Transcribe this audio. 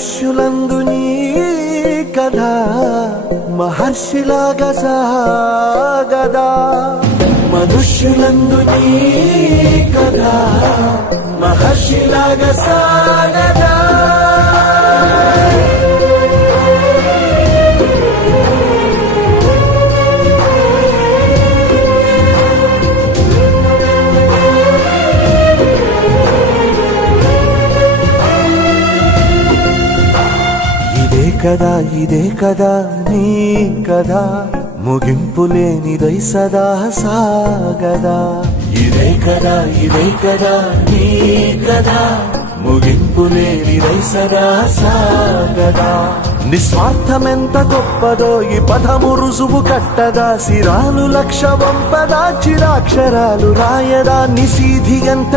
మనుష్యులందు నీ కథ మహర్షిలాగా సాగదా, మనుష్యులందు నీ కథ మహర్షిలాగా సాగదా. ఇదే కదా నీ కదా ముగింపులేనిదై సదా సాగదా. ఇదే కదా నీ కదా ముగింపులేనిదై సదా సాగదా. నిస్వార్థమెంత గొప్పదో ఈ పదము రుజువు కట్టదా, సిరాలు లక్ష వంపదా చిరాక్షరాలు రాయదా, నిశీధి ఎంత